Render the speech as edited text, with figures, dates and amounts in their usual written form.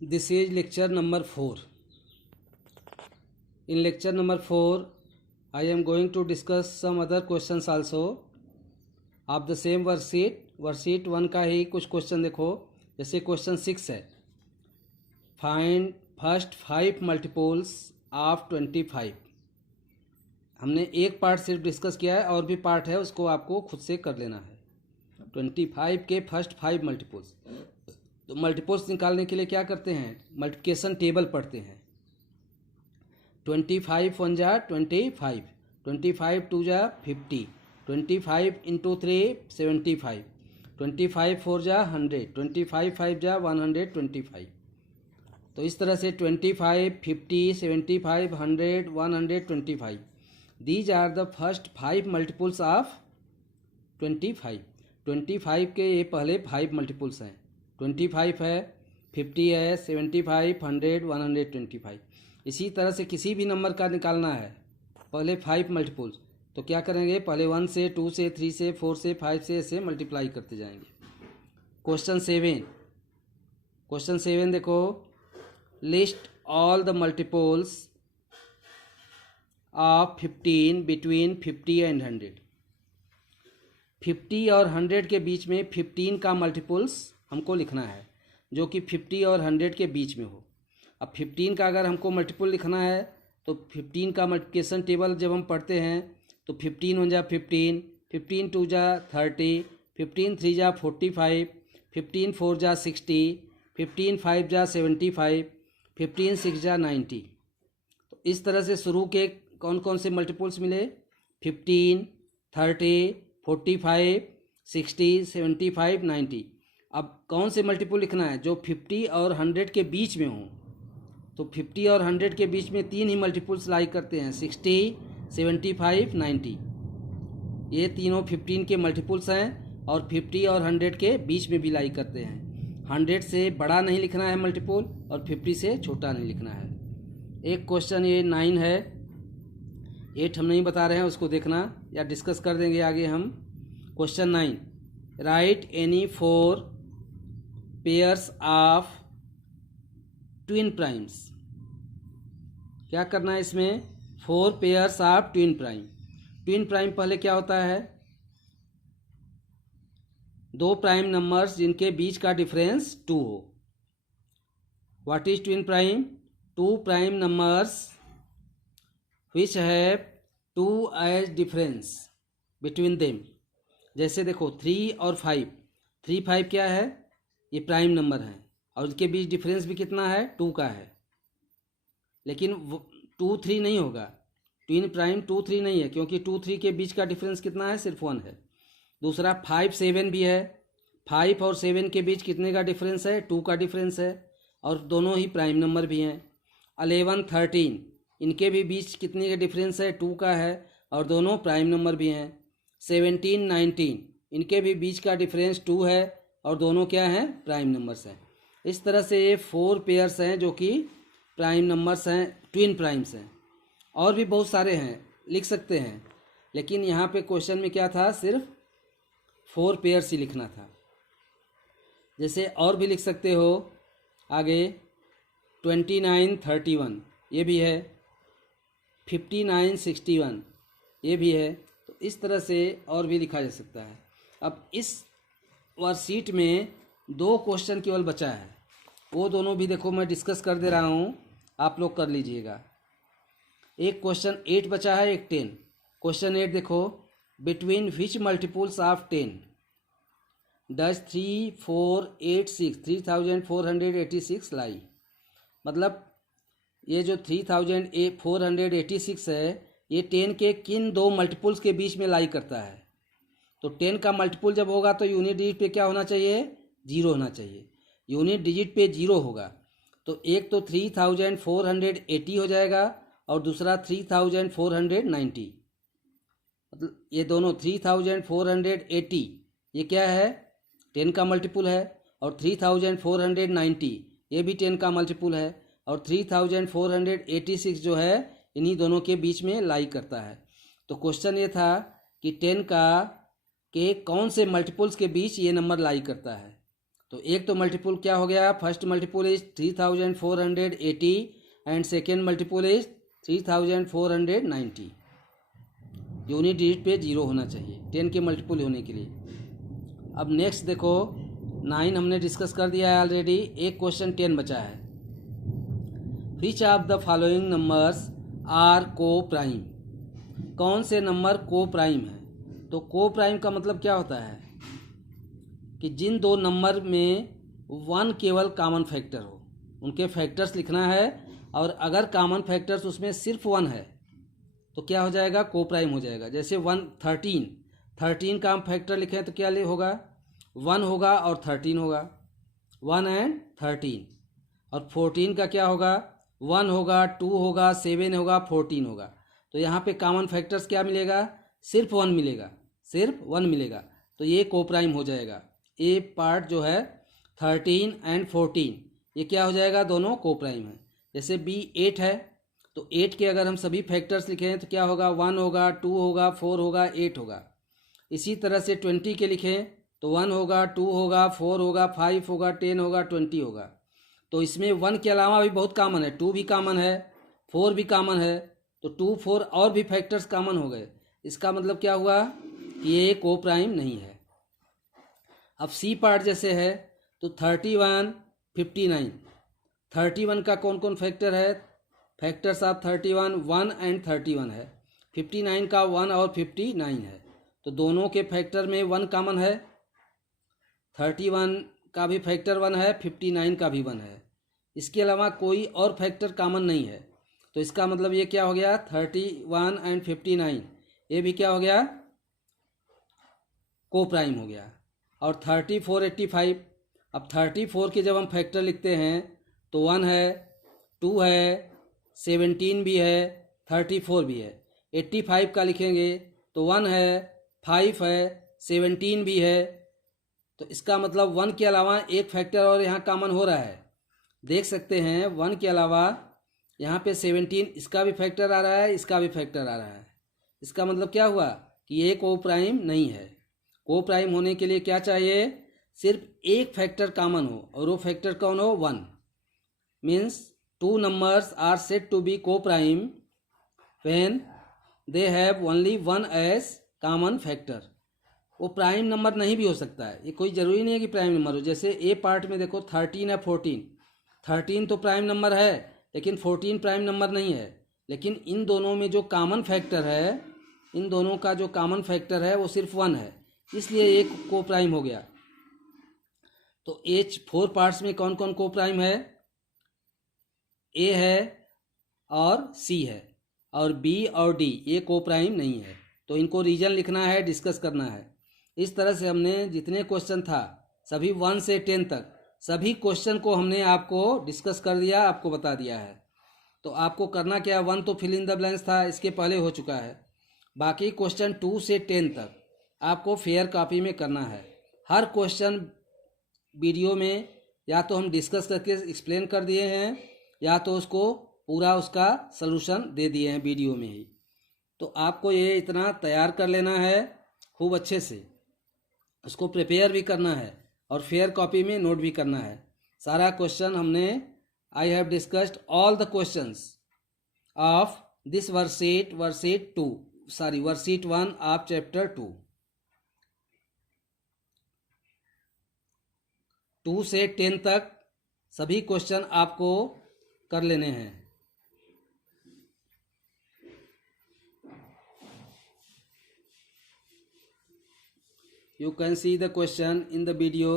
This is lecture number 4. In lecture number 4, I am going to discuss some other questions also of the same worksheet. Worksheet 1 का ही कुछ question देखो, जैसे question 6 है, find first 5 multiples of 25। हमने एक part सिर्फ discuss किया है, और भी पार्ट है, उसको आपको खुद से कर लेना है। 25 के फर्स्ट 5 मल्टीपल्स। तो मल्टीपल्स निकालने के लिए क्या करते हैं, मल्टीप्लिकेशन टेबल पढ़ते हैं। 25 1 जा 25, 25 2 जा 50, 25 इंटू 3 75, 25 4 जा 100, 25 5 जा 125। तो इस तरह से 25 50 75 100 125, these are the first 5 multiples of 25। 25 के ये पहले 5 मल्टीपल्स हैं। 25 है, 50 है, 75 100 125। इसी तरह से किसी भी नंबर का निकालना है, पहले 5 मल्टीपल्स, तो क्या करेंगे, पहले 1 से 2 से 3 से 4 से 5 से ऐसे मल्टीप्लाई करते जाएंगे। क्वेश्चन 7 देखो, list all the multiples of 15 between 50 and 100। 50 और 100 के बीच में 15 का मल्टीपल्स हमको लिखना है, जो कि 50 और 100 के बीच में हो। अब 15 का अगर हमको मल्टीपल लिखना है, तो 15 का मल्टीप्लिकेशन टेबल जब हम पढ़ते हैं, तो 15 1 जा 15, 15 2 जा 30, 15 3 जा 45, 15 4 जा 60, 15 5 जा 75, 15 6 जा 90। तो इस तरह से शुरू के कौन कौन से मल्टीपल्स मिले, 15 30 45 60 75 90। अब कौन से मल्टीपल लिखना है, जो 50 और 100 के बीच में हो। तो 50 और 100 के बीच में 3 ही मल्टीपल्स लाई करते हैं, 60 75 90। ये तीनों 15 के मल्टीपल्स हैं, और 50 और 100 के बीच में भी लाई करते हैं। 100 से बड़ा नहीं लिखना है मल्टीपल, और 50 से छोटा नहीं लिखना है। एक क्वेश्चन ये 9 है, 8 हम नहीं बता रहे हैं, उसको देखना या डिस्कस कर देंगे आगे हम। Question 9, right any 4 pairs of twin primes. क्या करना है इसमें, 4 pairs of twin prime. Twin prime पहले क्या होता है, 2 प्राइम नंबर्स जिनके बीच का डिफरेंस 2 हो। What is twin prime, 2 prime numbers which have 2 age difference between them. जैसे देखो 3 और 5, 3 5 क्या है, ये प्राइम नंबर हैं, और इसके बीच डिफरेंस भी कितना है, 2 का है। लेकिन 2 3 नहीं होगा, ट्विन प्राइम 2 3 नहीं है, क्योंकि 2 3 के बीच का डिफरेंस कितना है, सिर्फ 1 है। दूसरा 5 7 भी है, 5 और 7 के बीच कितने का डिफरेंस है, 2 का डिफरेंस है, और दोनों ही प्राइम नंबर भी हैं। 11 13 इनके भी बीच कितने का डिफरेंस है, 2 का है, और दोनों प्राइम नंबर भी हैं। 17 19 इनके भी बीच का डिफरेंस 2 है, और दोनों क्या हैं, प्राइम नंबर्स हैं। इस तरह से ये 4 पेयर्स हैं जो कि प्राइम नंबर्स हैं, ट्विन प्राइम्स हैं। और भी बहुत सारे हैं, लिख सकते हैं, लेकिन यहाँ पे क्वेश्चन में क्या था, सिर्फ 4 पेयर्स ही लिखना था। जैसे और भी लिख सकते हो आगे, 29 31 ये भी है, 59 61 ये भी है। तो इस तरह से और भी लिखा जा सकता है। अब इस वर्कशीट में 2 क्वेश्चन केवल बचा है, वो दोनों भी देखो मैं डिस्कस कर दे रहा हूँ, आप लोग कर लीजिएगा। एक क्वेश्चन 8 बचा है, एक 10। क्वेश्चन 8 देखो, between which multiples of 10 does 3486 3486 लाई। मतलब ये जो 3486 है, ये 10 के किन 2 मल्टीपल्स के बीच में लाई करता है। तो 10 का मल्टीपल जब होगा तो यूनिट डिजिट पे क्या होना चाहिए, 0 होना चाहिए। यूनिट डिजिट पे 0 होगा, तो एक तो 3480 हो जाएगा, और दूसरा 3490। मतलब ये दोनों 3480 ये क्या है, 10 का मल्टीपल है, और 3490 ये भी 10 का मल्टीपल है, और 3486 जो है इन्हीं दोनों के बीच में लाई करता है। तो क्वेश्चन ये था कि 10 का के कौन से मल्टीपल्स के बीच ये नंबर लाई करता है। तो एक तो मल्टीपुल क्या हो गया, first multiple is 3480 and second multiple is 3490। Unit digit पे 0 होना चाहिए 10 के मल्टीपुल होने के लिए। अब नेक्स्ट देखो 9 हमने डिस्कस कर दिया है ऑलरेडी, एक क्वेश्चन 10 बचा है। Which of the following numbers are coprime, कौन से नंबर को प्राइम है। तो को प्राइम का मतलब क्या होता है कि जिन दो नंबर में 1 केवल कॉमन फैक्टर हो, उनके फैक्टर्स लिखना है, और अगर कॉमन फैक्टर्स उसमें सिर्फ 1 है तो क्या हो जाएगा, को प्राइम हो जाएगा। जैसे 13 का हम फैक्टर लिखें तो क्या होगा, 1 होगा और 13 होगा, 1 एंड 13। और 14 का क्या होगा, 1 होगा, 2 होगा, 7 होगा, 14 होगा। तो यहाँ पे कॉमन फैक्टर्स क्या मिलेगा, सिर्फ 1 मिलेगा, सिर्फ 1 मिलेगा। तो ये को प्राइम हो जाएगा। ए पार्ट जो है 13 एंड 14 ये क्या हो जाएगा, दोनों को प्राइम है। जैसे बी 8 है तो 8 के अगर हम सभी फैक्टर्स लिखें तो क्या होगा, 1 होगा, 2 होगा, 4 होगा, 8 होगा। इसी तरह से 20 के लिखें तो 1 होगा, 2 होगा, 4 होगा, 5 होगा, 10 होगा, 20 होगा। तो इसमें 1 के अलावा भी बहुत कॉमन है, 2 भी कॉमन है, 4 भी कॉमन है, तो 2, 4 और भी फैक्टर्स कॉमन हो गए। इसका मतलब क्या हुआ कि ये को प्राइम नहीं है। अब सी पार्ट जैसे है तो 31, 59, 31 का कौन कौन फैक्टर है, फैक्टर्स ऑफ 31 1 एंड 31 है, 59 का 1 और 59 है। तो दोनों के फैक्टर में 1 कॉमन है, 31 का भी फैक्टर 1 है, 59 का भी 1 है। इसके अलावा कोई और फैक्टर कॉमन नहीं है। तो इसका मतलब ये क्या हो गया, 31 एंड 59 ये भी क्या हो गया, को प्राइम हो गया। और 34, 85, अब 34 के जब हम फैक्टर लिखते हैं तो 1 है, 2 है, 17 भी है, 34 भी है। 85 का लिखेंगे तो 1 है, 5 है, 17 भी है। तो इसका मतलब 1 के अलावा एक फैक्टर और यहाँ कॉमन हो रहा है। देख सकते हैं 1 के अलावा यहाँ पे 17 इसका भी फैक्टर आ रहा है, इसका भी फैक्टर आ रहा है। इसका मतलब क्या हुआ कि ये को प्राइम नहीं है। को प्राइम होने के लिए क्या चाहिए, सिर्फ एक फैक्टर कॉमन हो, और वो फैक्टर कौन हो, 1। Means 2 numbers are said to be co-prime when they have only 1 as common factor। वो प्राइम नंबर नहीं भी हो सकता है, ये कोई ज़रूरी नहीं है कि प्राइम नंबर हो। जैसे ए पार्ट में देखो 13 है, 14, 13 तो प्राइम नंबर है लेकिन 14 प्राइम नंबर नहीं है। लेकिन इन दोनों में जो कॉमन फैक्टर है, इन दोनों का जो कॉमन फैक्टर है वो सिर्फ 1 है, इसलिए एक को प्राइम हो गया। तो एच 4 पार्ट्स में कौन कौन को प्राइम है, ए है और सी है, और बी और डी ये को प्राइम नहीं है। तो इनको रीजन लिखना है, डिस्कस करना है। इस तरह से हमने जितने क्वेश्चन था सभी 1 से 10 तक सभी क्वेश्चन को हमने आपको डिस्कस कर दिया, आपको बता दिया है। तो आपको करना क्या, 1 तो फिल इन द ब्लैंक्स था, इसके पहले हो चुका है। बाकी क्वेश्चन 2 से 10 तक आपको फेयर कॉपी में करना है। हर क्वेश्चन वीडियो में या तो हम डिस्कस करके एक्सप्लेन कर दिए हैं, या तो उसको पूरा उसका सलूशन दे दिए हैं वीडियो में ही। तो आपको ये इतना तैयार कर लेना है खूब अच्छे से, उसको प्रिपेयर भी करना है और फेयर कॉपी में नोट भी करना है। सारा क्वेश्चन हमने I have discussed all the questions of this worksheet 1 of chapter 2 से 10 तक सभी क्वेश्चन आपको कर लेने हैं। You can see the question in the video.